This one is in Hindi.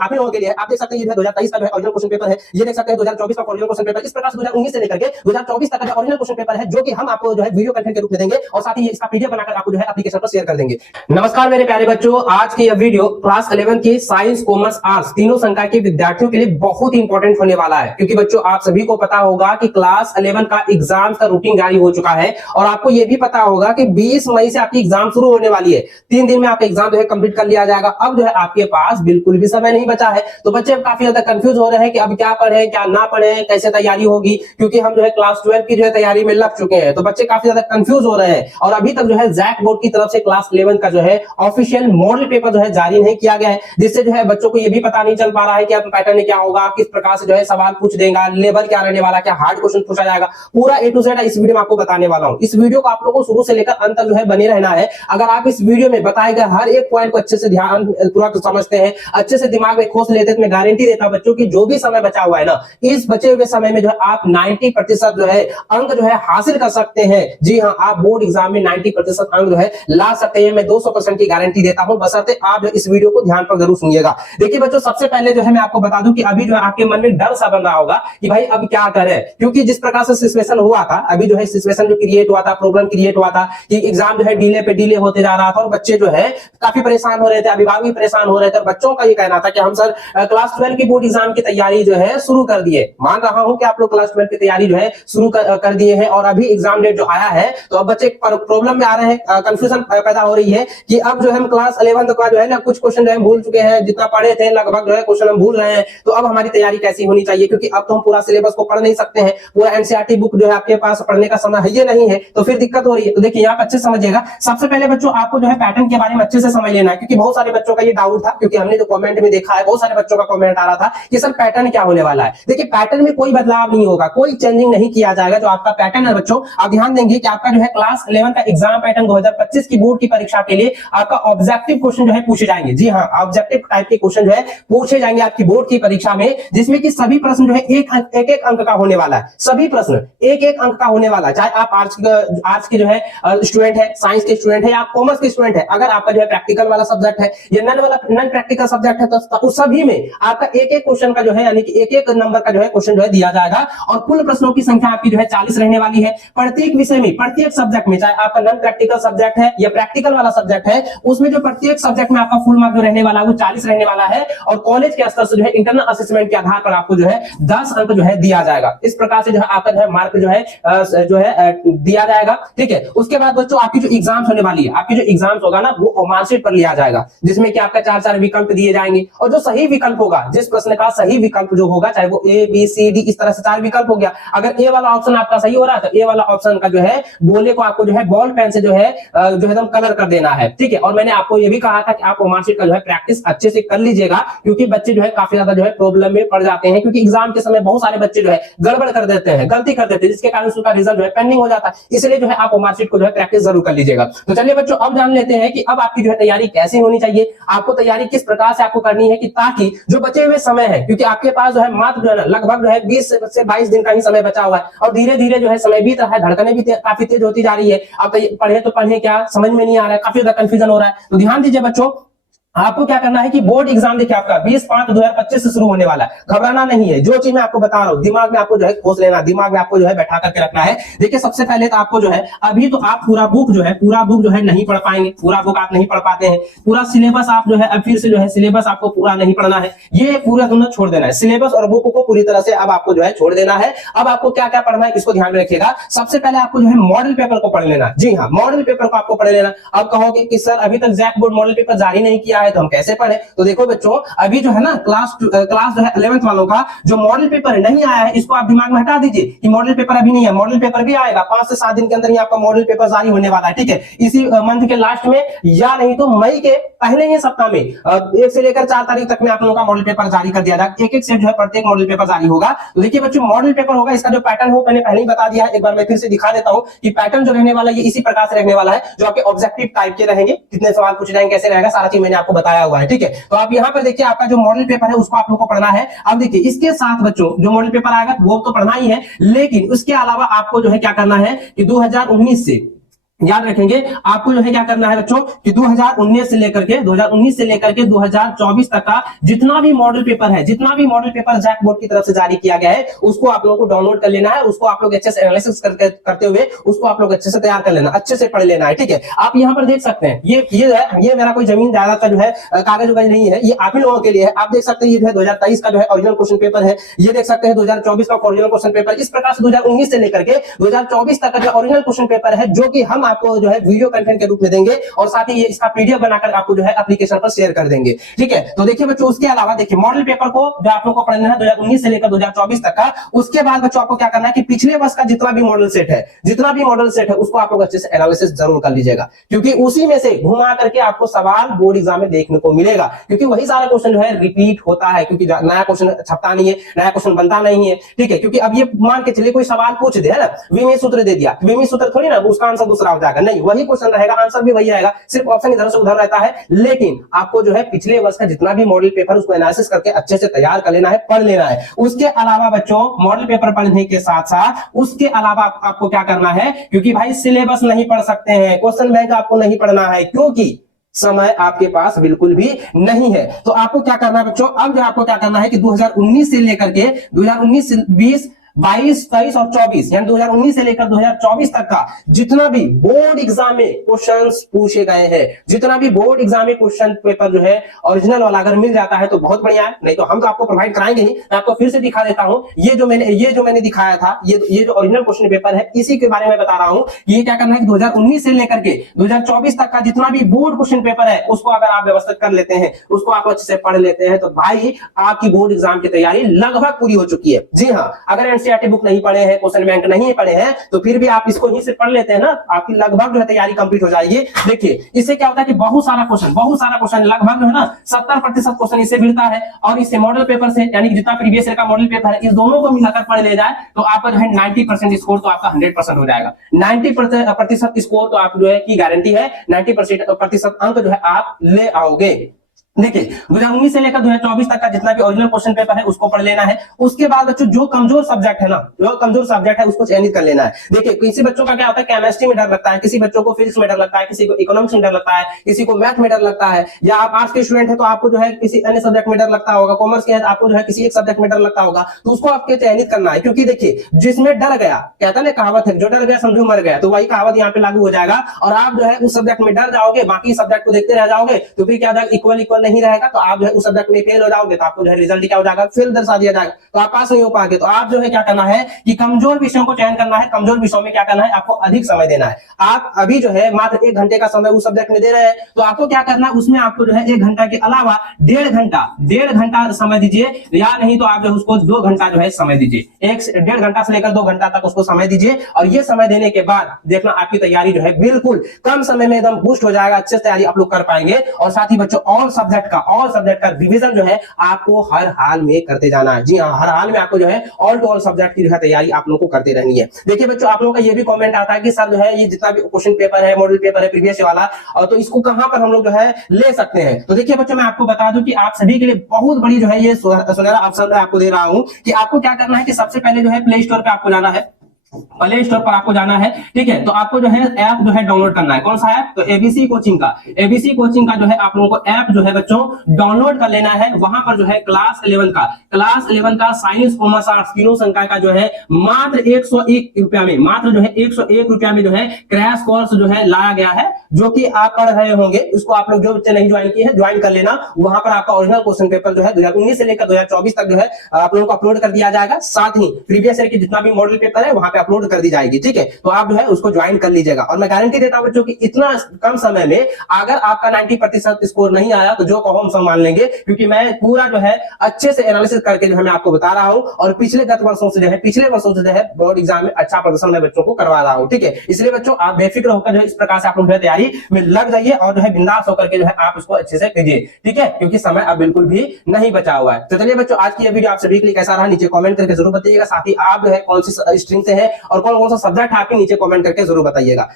आप ही लोगों के लिए आप देख सकते हैं ये 2023 का जो है ओरिजिनल क्वेश्चन पेपर है, ये देख सकते हैं 2024 का ओरिजिनल क्वेश्चन पेपर। इस प्रकार से 2019 से लेकर के 2024 तक का जो ओरिजिनल क्वेश्चन पेपर है, जो कि हम आपको जो है वीडियो कंटेंट के रूप में देंगे और साथ ही इसका पीडीएफ बनाकर आपको जो है एप्लीकेशन पर शेयर कर देंगे। नमस्कार मेरे प्यारे बच्चों, आज की यह वीडियो क्लास 11 की साइंस, कॉमर्स, आर्ट्स तीनों संकाय के विद्यार्थियों के लिए बहुत ही इंपॉर्टेंट होने वाला है, क्योंकि बच्चों आप सभी को पता होगा कि क्लास 11 का एग्जाम का रूटीन जारी हो चुका है और आपको यह भी पता होगा कि 20 मई से आपकी एग्जाम शुरू होने वाली है। 3 दिन में आपका एग्जाम जो है कंप्लीट कर लिया जाएगा। अब जो है आपके पास बिल्कुल भी समय नहीं बचा है, तो बच्चे काफी ज्यादा कंफ्यूज हो रहे हैं कि अब क्या पढ़े क्या ना पढ़े, कैसे तैयारी होगी, क्योंकि हम जो है क्लास 12 की जो है तैयारी में लग चुके हैं। तो बच्चे काफी ज्यादा कंफ्यूज हो रहे हैं और अभी तक जो है जैक बोर्ड की तरफ से क्लास 11 का जो है ऑफिशियल मॉडल पेपर जो है जारी नहीं किया गया है, जिससे जो है बच्चों को ये भी पता नहीं चल पा रहा है कि अब पैटर्न क्या होगा, किस प्रकार से जो है सवाल पूछ देगा, लेवल क्या रहने वाला, क्या हार्ड क्वेश्चन पूछा जाएगा, पूरा ए टू जेड इस वीडियो में आपको बताने वाला हूं। इस वीडियो को आप लोगों को शुरू से लेकर अंत तक जो है बने रहना है। अगर आप इस वीडियो में बताए गए हर एक पॉइंट को अच्छे से ध्यान पूर्वक समझते हैं, अच्छे से दिमाग में खोज लेते हैं, तो मैं गारंटी देता हूं बच्चों की जो भी समय बचा हुआ है ना, इस बचे हुए समय में जो है आप 90% जो है अंक जो है हासिल कर सकते हैं। जी हां, आप बोर्ड एग्जाम में 90% अंक जो है ला सकते हैं। मैं 200% की गारंटी देता हूं, बशर्ते आप जो इस वीडियो को ध्यान पर जरूर सुनिएगा। देखिए बच्चों, सबसे पहले जो है मैं आपको बता दूं कि अभी जो है आपके मन में डर सा बन रहा होगा कि भाई अब क्या करें, क्योंकि जिस प्रकार से सिचुएशन हुआ था, अभी जो है सिचुएशन जो क्रिएट हुआ था, प्रॉब्लम क्रिएट हुआ था कि एग्जाम जो है डिले पे डिले होते जा रहा था और बच्चे जो है काफी परेशान हो रहे थे, अभिभावक भी परेशान हो रहे थे और बच्चों का ये कहना था कि हम सर क्लास 12 की बोर्ड एग्जाम की तैयारी जो है शुरू कर दिए। मान रहा हूं कि आप लोग क्लास 12 की तैयारी जो है शुरू कर दिए हैं और अभी एग्जाम डेट जो आया है, तो अब बच्चे प्रॉब्लम में आ रहे हैं, कंफ्यूजन पैदा हो रही है कि अब जो हम क्लास 11 का जो है ना कुछ क्वेश्चन जो है भूल चुके हैं, जितना पढ़े थे लगभग जो है क्वेश्चन हम भूल रहे हैं, तो अब हमारी तैयारी कैसी होनी चाहिए, क्योंकि अब तो हम पूरा सिलेबस को पढ़ नहीं सकते हैं, पूरा एनसीईआरटी बुक जो है आपके पास पढ़ने का समय है ये नहीं है, तो फिर दिक्कत हो रही है। तो देखिए आप अच्छे समझिएगा, सबसे पहले बच्चों आपको जो है पैटर्न के बारे में अच्छे से समझ लेना है, क्योंकि बहुत सारे बच्चों का ये डाउट था, क्योंकि हमने जो कमेंट में देखा है बहुत सारे बच्चों का कमेंट आ रहा था कि सर पैटर्न क्या होने वाला है। देखिए पैटर्न में कोई बदलाव नहीं होगा, कोई चेंजिंग नहीं किया जाएगा। जो आपका पैटर्न है बच्चों, आप ध्यान देंगे कि आपका जो है क्लास 11 का एग्जाम पैटर्न 2025 की बोर्ड की परीक्षा के लिए आपका ऑब्जेक्टिव क्वेश्चन जो है पूछे जाएंगे। जी हां, ऑब्जेक्टिव टाइप के क्वेश्चन जो है पूछे जाएंगे आपकी बोर्ड की परीक्षा में, जिसमें कि सभी प्रश्न जो है एक एक अंक का होने वाला है। सभी प्रश्न एक एक अंक का होने वाला है, चाहे आप आर्ट्स के जो है स्टूडेंट है, साइंस के स्टूडेंट है या कॉमर्स के स्टूडेंट है। अगर आपका जो है प्रैक्टिकल वाला सब्जेक्ट है या नॉन प्रैक्टिकल सब्जेक्ट है, तो उस सभी में आपका एक एक क्वेश्चन का जो है यानी कि एक एक नंबर का जो है क्वेश्चन जो है दिया जाएगा और कुल प्रश्नों की संख्या आपकी जो है 40 रहने वाली है। प्रत्येक विषय में, प्रत्येक सब्जेक्ट में, चाहे आपका नॉन प्रैक्टिकल सब्जेक्ट है या प्रैक्टिकल वाला सब्जेक्ट है, उसमें जो प्रत्येक सब्जेक्ट में आपका फुल मार्क जो रहने वाला है वो 40 रहने वाला है और कॉलेज के स्तर से जो है इंटरनल असेसमेंट के आधार पर आपको जो है 10 अंक जो है दिया जाएगा। इस प्रकार से जो है आपका जो है मार्क जो है दिया जाएगा। ठीक है, उसके बाद बच्चों आपकी जो एग्जाम्स होने वाली है, आपकी जो एग्जाम्स होगा ना वो मार्कशीट पर लिया जाएगा, जिसमें कि आपका 4 विकल्प दिए जाएंगे और जो सही विकल्प होगा, जिस प्रश्न का सही विकल्प जो होगा, चाहे वो ए बी सी डी इस तरह से 4 विकल्प हो गया, अगर ए वाला ऑप्शन आपका सही हो रहा है तो ए वाला ऑप्शन का जो है गोले को आपको जो है बॉल पेन से जो है एकदम कलर कर देना है। ठीक है, और मैंने आपको ये भी कहा था कि आप मार्कशीट का जो है प्रैक्टिस अच्छे से कर लीजिएगा, क्योंकि बच्चे जो है काफी ज्यादा जो है प्रॉब्लम में पड़ जाते हैं, क्योंकि एग्जाम के समय बहुत सारे बच्चे जो है गड़बड़ कर देते हैं, गलती कर देते हैं, जिसके कारण उसका रिजल्ट जो है पेंडिंग हो जाता है। इसलिए जो है आप मार्कशीट को जो है प्रैक्टिस जरूर कर लीजिएगा। तो चलिए बच्चों अब जान लेते हैं कि अब आपकी जो है तैयारी कैसी होनी चाहिए, आपको तैयारी किस प्रकार से आपको करनी है, कि ताकि जो बचे हुए समय है, क्योंकि आपके पास जो है मात्र जो है लगभग जो है 20 से 22 दिन का ही समय बचा हुआ है और धीरे धीरे जो है समय बीत रहा है, धड़कनें भी काफी तेज होती जा रही है। आप पढ़े तो पढ़े क्या, समझ में नहीं आ रहा है, काफी ज्यादा कंफ्यूजन हो रहा है। तो ध्यान दीजिए बच्चों, आपको क्या करना है कि बोर्ड एग्जाम देखिए आपका 20/5/2025 से शुरू होने वाला है। घबराना नहीं है, जो चीज मैं आपको बता रहा हूं दिमाग में आपको जो है खोज लेना, दिमाग में आपको जो है बैठा करके रखना है। देखिए सबसे पहले तो आपको जो है अभी तो आप पूरा बुक जो है नहीं पढ़ पाएंगे, पूरा बुक आप नहीं पढ़ पाते हैं, पूरा सिलेबस आप जो है अब फिर से जो है सिलेबस आपको पूरा नहीं पढ़ना है, ये पूरा दोनों छोड़ देना है। सिलेबस और बुक को पूरी तरह से अब आपको जो है छोड़ देना है। अब आपको क्या क्या पढ़ना है इसको ध्यान में रखिएगा। सबसे पहले आपको जो है मॉडल पेपर को पढ़ लेना। जी हाँ, मॉडल पेपर को आपको पढ़ लेना। अब कहोगे कि सर अभी तक जैक बोर्ड मॉडल पेपर जारी नहीं किया है तो हम कैसे पढ़े, तो देखो बच्चों अभी जो है ना क्लास जो है 11th वालों का जो मॉडल पेपर नहीं आया है, इसको आप दिमाग में हटा दीजिए कि मॉडल पेपर अभी नहीं है। मॉडल पेपर भी आएगा 5 से 7 दिन के अंदर ही आपका मॉडल पेपर जारी होने वाला है। ठीक है, इसी मंथ के लास्ट में या नहीं तो मई के पहले ही सप्ताह में 1 से लेकर 4 तारीख तक में आप लोगों का मॉडल पेपर जारी कर दिया जाएगा। एक एक से जो है प्रत्येक मॉडल पेपर जारी होगा। तो देखिए बच्चों मॉडल पेपर होगा, इसका जो पैटर्न हो मैंने पहले ही बता दिया है, एक बार मैं फिर से दिखा देता हूं कि पैटर्न जो रहने वाला है इसी प्रकार से रहने वाला है, जो आपके ऑब्जेक्टिव टाइप के रहेंगे, कितने सवाल पूछे जाएंगे, कैसे रहेगा, सारा चीज मैंने आपको बताया हुआ है। ठीक है, तो आप यहाँ पर देखिए आपका जो मॉडल पेपर है उसको आप लोग को पढ़ना है। अब देखिए इसके साथ बच्चों जो मॉडल पेपर आएगा वो तो पढ़ना ही है, लेकिन उसके अलावा आपको जो है क्या करना है कि 2019 से याद रखेंगे। आपको जो है क्या करना है बच्चों कि 2019 से लेकर के 2024 तक का जितना भी मॉडल पेपर है, जितना भी मॉडल पेपर जैक बोर्ड की तरफ से जारी किया गया है, उसको आप लोगों को डाउनलोड कर लेना है, उसको आप लोग अच्छे से एनालिसिस करते हुए उसको आप लोग अच्छे से तैयार कर लेना, अच्छे से पढ़ लेना है, ठीक है। आप यहाँ पर देख सकते हैं ये मेरा कोई जमीन जायदाद का जो है कागज वगैरह नहीं है, ये आप ही लोगों के लिए है। आप देख सकते हैं ये जो है 2023 का जो है ओरिजिनल क्वेश्चन पेपर है, ये देख सकते हैं 2024 का ओरिजिनल क्वेश्चन पेपर। इस प्रकार से 2019 से लेकर के 2024 तक का जो ओरिजिनल क्वेश्चन पेपर है, जो कि हम आपको जो है वीडियो कंटेंट के रूप में देंगे और साथ ही ये इसका पीडीएफ बनाकर आपको जो है एप्लीकेशन पर शेयर कर देंगे, ठीक है। तो देखिए बच्चों, उसके अलावा देखिए मॉडल पेपर को जो आप लोगों को पढ़ना है 2019 से लेकर 2024 तक का, उसके बाद बच्चों आपको क्या करना है कि पिछले वर्ष का जितना भी मॉडल सेट है उसको आप लोग अच्छे से एनालिसिस जरूर कर लीजिएगा, क्योंकि उसी में से घुमा करके आपको सवाल बोर्ड एग्जाम में देखने को मिलेगा, क्योंकि वही सारा क्वेश्चन जो है रिपीट होता है, क्योंकि नया क्वेश्चन छपता नहीं है, नया क्वेश्चन बनता नहीं है, ठीक है। क्योंकि अब ये मान के चलिए कोई सवाल पूछ दे, है ना, विमीय सूत्र दे दिया, विमीय सूत्र थोड़ी ना उसका आंसर दूसरा हो जाएगा, नहीं, वही क्वेश्चन रहेगा, आंसर भी वही रहेगा, सिर्फ ऑप्शन इधर से उधर रहता है। लेकिन आपको जो है पिछले वर्ष का जितना भी मॉडल पेपर उसको एनालिसिस करके अच्छे से तैयार कर लेना है, पढ़ लेना है। उसके अलावा बच्चों मॉडल पेपर पढ़ने के साथ साथ उसके अलावा आपको क्या करना है, क्योंकि भाई सिलेबस नहीं पढ़ सकते हैं, क्वेश्चन बैंक आपको नहीं पढ़ना है, क्योंकि समय आपके पास बिल्कुल भी नहीं है। तो आपको क्या करना है बच्चों, अब जो आपको क्या करना है कि 2019 से लेकर के 2019 20 22, 23 और 24 यानी 2019 से लेकर 2024 तक का जितना भी बोर्ड एग्जाम में क्वेश्चंस पूछे गए हैं, जितना भी बोर्ड एग्जाम में क्वेश्चन पेपर जो है ओरिजिनल वाला अगर मिल जाता है तो बहुत बढ़िया है, नहीं तो हम तो आपको प्रोवाइड कराएंगे ही। मैं आपको फिर से दिखा देता हूं, ये जो मैंने दिखाया था, ये जो ओरिजिनल क्वेश्चन पेपर है, इसी के बारे में बता रहा हूं। ये क्या करना है कि 2019 से लेकर के 2024 तक का जितना भी बोर्ड क्वेश्चन पेपर है उसको अगर आप व्यवस्थित कर लेते हैं, उसको आप अच्छे से पढ़ लेते हैं, तो भाई आपकी बोर्ड एग्जाम की तैयारी लगभग पूरी हो चुकी है। जी हाँ, अगर एनसीईआरटी बुक नहीं पढ़े हैं, क्वेश्चन बैंक नहीं पढ़े हैं, तो फिर भी आप इसको यहीं से पढ़ लेते हैं ना, आपकी लगभग जो है तैयारी कंप्लीट हो जाएगी। देखिए इससे क्या होता है कि बहुत सारा क्वेश्चन लगभग जो है ना 70% क्वेश्चन इससे मिलता है, और इससे मॉडल पेपर से यानी जितना प्रीवियस ईयर का मॉडल पेपर है, इस दोनों को मिलाकर पढ़ ले जाए तो आपका जो है 90% स्कोर तो आपका 100% हो जाएगा। 90% स्कोर तो आप जो है की गारंटी है, 90% अंक जो है आप ले आओगे। देखिए 2019 से लेकर 2024 तक का जितना भी ओरिजिनल क्वेश्चन पेपर है उसको पढ़ लेना है। उसके बाद बच्चों जो कमजोर सब्जेक्ट है ना, जो कमजोर सब्जेक्ट है उसको चयनित कर लेना है। देखिए किसी बच्चों का क्या होता है, केमिस्ट्री में डर लगता है, किसी बच्चों को फिजिक्स में डर लगता है, किसी को इकोनॉमिक्स में डर लगता है, किसी को मैथ में डर लगता है, या आप आर्ट्स के स्टूडेंट है तो आपको जो है किसी अन्य सब्जेक्ट में डर लगता होगा, कॉमर्स के है तो आपको जो है किसी एक सब्जेक्ट में डर लगता होगा, तो उसको आपके चयनित करना है। क्योंकि देखिए जिसमें डर गया, कहता ना कहावत है, जो डर गया समझो मर गया, तो वही कहावत यहाँ पे लागू हो जाएगा, और आप जो है उस सब्जेक्ट में डर जाओगे, बाकी सब्जेक्ट को देखते रह जाओगे, तो फिर क्या इक्वल नहीं रहेगा, तो आप उस सब्जेक्ट में फेल हो जाओगे, तो आपको जो है रिजल्ट क्या हो जाएगा, फेल दर्शा दिया जाएगा, तो आप पास नहीं हो पाओगे। तो आप जो है क्या करना है कि कमजोर विषयों को चयन करना है, कमजोर विषयों में क्या करना है, आपको अधिक समय देना है। आप अभी जो है मात्र 1 घंटे का समय उस सब्जेक्ट में दे रहे हैं, तो आपको क्या करना है, उसमें आपको जो है 1 घंटा के अलावा 1.5 घंटा समय दीजिए, या नहीं तो आप जो उसको 2 घंटा जो है समय दीजिए, 1.5 घंटा से लेकर 2 घंटा तक उसको समय दीजिए। और ये समय देने के बाद देखना आपकी तैयारी जो है बिल्कुल कम समय में एकदम बूस्ट हो जाएगा, अच्छे से तैयारी आप लोग कर पाएंगे। और साथ ही बच्चों ऑल सब्जेक्ट का रिवीजन जो है आपको हर हाल में करते जाना है। जी हाँ, हर हाल में आपको जो है ऑल टू ऑल सब्जेक्ट की जो है तैयारी आप लोगों को करते रहनी है। देखिए बच्चों, आप लोगों का ये भी कमेंट आता है कि सर जो है ये जितना भी क्वेश्चन पेपर है, मॉडल पेपर है प्रीवियस वाला, और तो इसको कहां पर हम लोग जो है ले सकते हैं। तो देखिए बच्चों, मैं आपको बता दूं कि आप सभी के लिए बहुत बड़ी जो है ये सुनहरा अवसर मैं आपको दे रहा हूं कि आपको क्या करना है कि सबसे पहले जो है प्ले स्टोर पे आपको जाना है, प्ले स्टोर पर आपको जाना है, ठीक है। तो आपको जो है ऐप जो है डाउनलोड करना है। कौन सा ऐप, तो एबीसी कोचिंग का जो है आप लोगों को ऐप जो है बच्चों डाउनलोड कर लेना है। वहां पर जो है क्लास 11 का साइंस कॉमर्स आर्ट्स तीनों संकाय का जो है मात्र 101 रुपया में, मात्र जो है 101 रुपया में जो है क्रैश कोर्स जो है लाया गया है, जो कि आप पढ़ रहे होंगे। इसको आप लोग जो बच्चे नहीं ज्वाइन किए हैं ज्वाइन कर लेना। वहां पर आपका ओरिजिनल क्वेश्चन पेपर जो है 2019 से लेकर 2024 तक जो है आप लोगों को अपलोड कर दिया जाएगा। साथ ही प्रीवियस ईयर की जितना भी मॉडल पेपर है वहां पे अपलोड कर दी जाएगी, ठीक है। तो आप जो है उसको ज्वाइन कर लीजिएगा। और मैं गारंटी देता हूं बच्चों कि इतना कम समय में अगर आपका 90% स्कोर नहीं आया तो जो कहो हम सब मान लेंगे, क्योंकि मैं पूरा जो है अच्छे से एनालिसिस करके जो है मैं आपको बता रहा हूं, और पिछले वर्षों से जो है बोर्ड एग्जाम में अच्छा प्रदर्शन मैं बच्चों को करवा रहा हूं, ठीक है। इसलिए बच्चों आप बेफिक्र होकर जो है इस प्रकार से आप लोग तैयारी में लग जाइए, और जो है बिंदास होकर के जो है आप इसको अच्छे से कीजिए, ठीक है, क्योंकि समय अब बिल्कुल भी नहीं बचा हुआ है। तो चलिए बच्चों, आज की ये वीडियो आप सभी के लिए कैसा रहा नीचे कमेंट करके जरूर बताइएगा। साथ ही आप जो है कौन सी स्ट्रीम से है और कौन कौन सा सब्जेक्ट है आपके नीचे कमेंट करके जरूर बताइएगा।